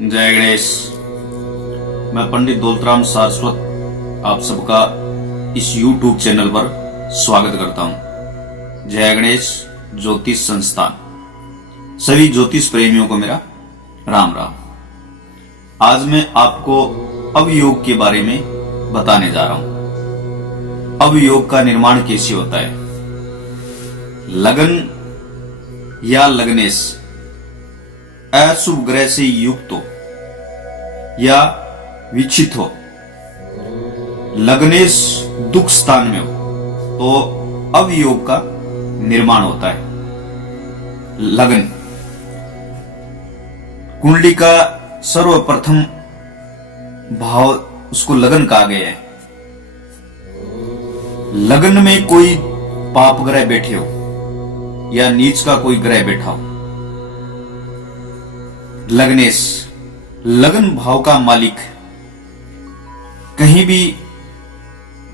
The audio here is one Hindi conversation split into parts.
जय गणेश। मैं पंडित दौलतराम सारस्वत आप सबका इस YouTube चैनल पर स्वागत करता हूं। जय गणेश ज्योतिष संस्थान। सभी ज्योतिष प्रेमियों को मेरा राम राम। आज मैं आपको अवयोग के बारे में बताने जा रहा हूं। अवयोग का निर्माण कैसे होता है। लगन या लग्नेश अशुभ ग्रह से युक्त हो या विक्षित हो, लग्नेश दुख स्थान में हो तो अवयोग का निर्माण होता है। लगन कुंडली का सर्वप्रथम भाव उसको लगन कहा गया है। लगन में कोई पाप ग्रह बैठे हो या नीच का कोई ग्रह बैठा हो। लग्नेश लगन भाव का मालिक कहीं भी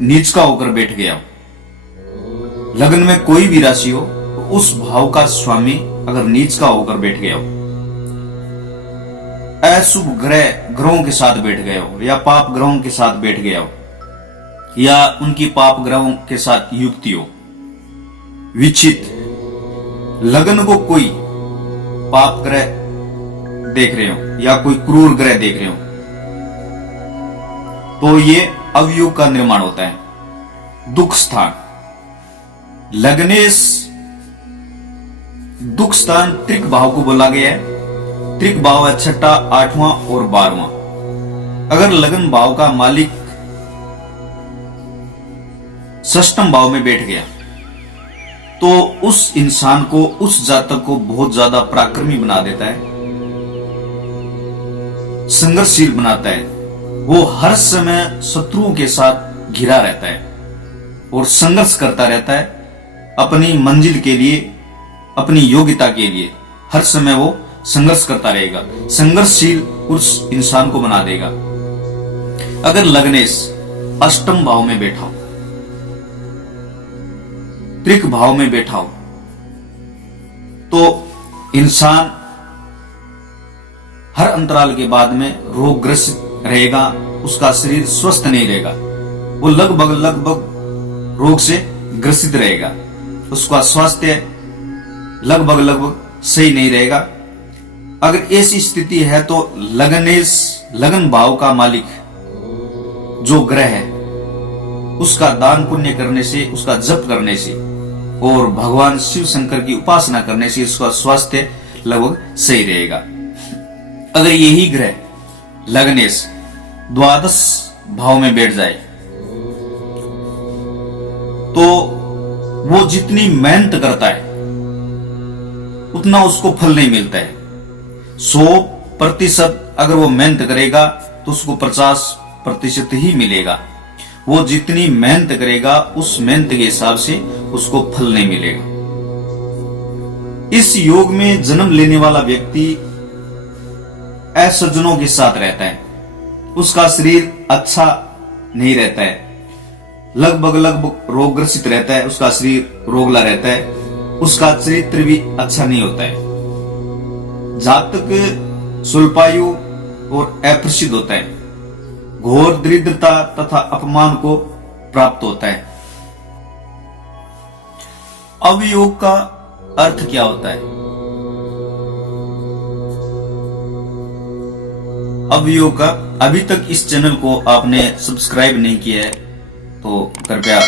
नीच का होकर बैठ गया हो। लगन में कोई भी राशि हो तो उस भाव का स्वामी अगर नीच का होकर बैठ गया हो, अशुभ ग्रहों के साथ बैठ गया हो या पाप ग्रहों के साथ बैठ गया हो या उनकी पाप ग्रहों के साथ युक्ति हो, विक्षित लगन को कोई पाप ग्रह देख रहे हो या कोई क्रूर ग्रह देख रहे हो तो ये अवयोग का निर्माण होता है। दुख स्थान लग्नेश दुख स्थान त्रिक भाव को बोला गया है। त्रिक भाव है छठा, आठवां और 12वां। अगर लगन भाव का मालिक षष्ठम भाव में बैठ गया तो उस इंसान को, उस जातक को बहुत ज्यादा पराक्रमी बना देता है, संघर्षशील बनाता है। वो हर समय शत्रुओं के साथ घिरा रहता है और संघर्ष करता रहता है अपनी मंजिल के लिए, अपनी योग्यता के लिए। हर समय वो संघर्ष करता रहेगा, संघर्षशील उस इंसान को बना देगा। अगर लग्नेश अष्टम भाव में बैठा हो, त्रिक भाव में बैठा हो तो इंसान हर अंतराल के बाद में रोगग्रसित रहेगा, उसका शरीर स्वस्थ नहीं रहेगा, वो लगभग रोग से ग्रसित रहेगा, उसका स्वास्थ्य लगभग सही नहीं रहेगा। अगर ऐसी स्थिति है तो लग्नेश लगन भाव का मालिक जो ग्रह है उसका दान पुण्य करने से, उसका जप करने से और भगवान शिव शंकर की उपासना करने से उसका स्वास्थ्य लगभग सही रहेगा। अगर यही ग्रह लग्नेश द्वादश भाव में बैठ जाए तो वो जितनी मेहनत करता है उतना उसको फल नहीं मिलता है। 100% अगर वो मेहनत करेगा तो उसको 50% ही मिलेगा। वो जितनी मेहनत करेगा उस मेहनत के हिसाब से उसको फल नहीं मिलेगा। इस योग में जन्म लेने वाला व्यक्ति असज्जनों के साथ रहता है, उसका शरीर अच्छा नहीं रहता है, लगभग रोगग्रसित रहता है, उसका शरीर रोगला रहता है, उसका चरित्र भी अच्छा नहीं होता है। जातक स्वल्पायु और अप्रसिद्ध होता है, घोर दरिद्रता तथा अपमान को प्राप्त होता है। अवयोग का अर्थ क्या होता है। अवयोग का, अभी तक इस चैनल को आपने सब्सक्राइब नहीं किया है तो कृपया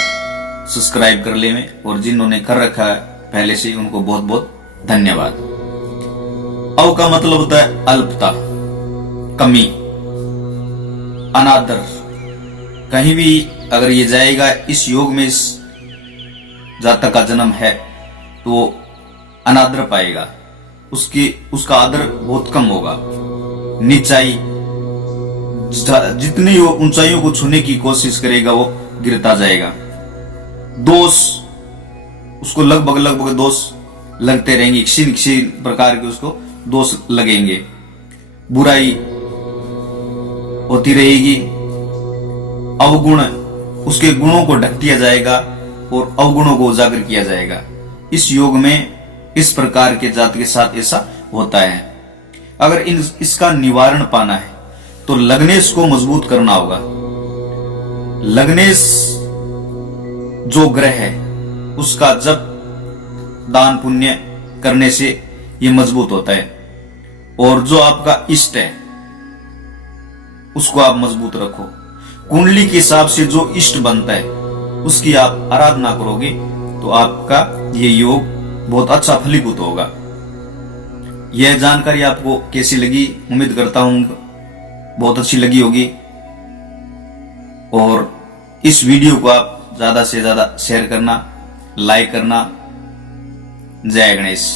सब्सक्राइब कर लें और जिन्होंने कर रखा है पहले से उनको बहुत बहुत धन्यवाद। अव का मतलब होता है अल्पता, कमी, अनादर। कहीं भी अगर ये जाएगा इस योग में, इस जातक का जन्म है तो वो अनादर पाएगा, उसका आदर बहुत कम होगा। नीचाई, जितनी वो ऊंचाइयों को छूने की कोशिश करेगा वो गिरता जाएगा। दोष, उसको लगभग दोष लगते रहेंगे, क्षीण प्रकार के उसको दोष लगेंगे। बुराई होती रहेगी। अवगुण, उसके गुणों को ढक दिया जाएगा और अवगुणों को उजागर किया जाएगा। इस योग में इस प्रकार के जात के साथ ऐसा होता है। अगर इसका निवारण पाना है तो लग्नेश को मजबूत करना होगा। लग्नेश जो ग्रह है उसका जब दान पुण्य करने से ये मजबूत होता है, और जो आपका इष्ट है उसको आप मजबूत रखो। कुंडली के हिसाब से जो इष्ट बनता है उसकी आप आराधना करोगे तो आपका ये योग बहुत अच्छा फलीभूत होगा। यह जानकारी आपको कैसी लगी, उम्मीद करता हूं बहुत अच्छी लगी होगी, और इस वीडियो को आप ज्यादा से ज्यादा शेयर करना, लाइक करना। जय गणेश।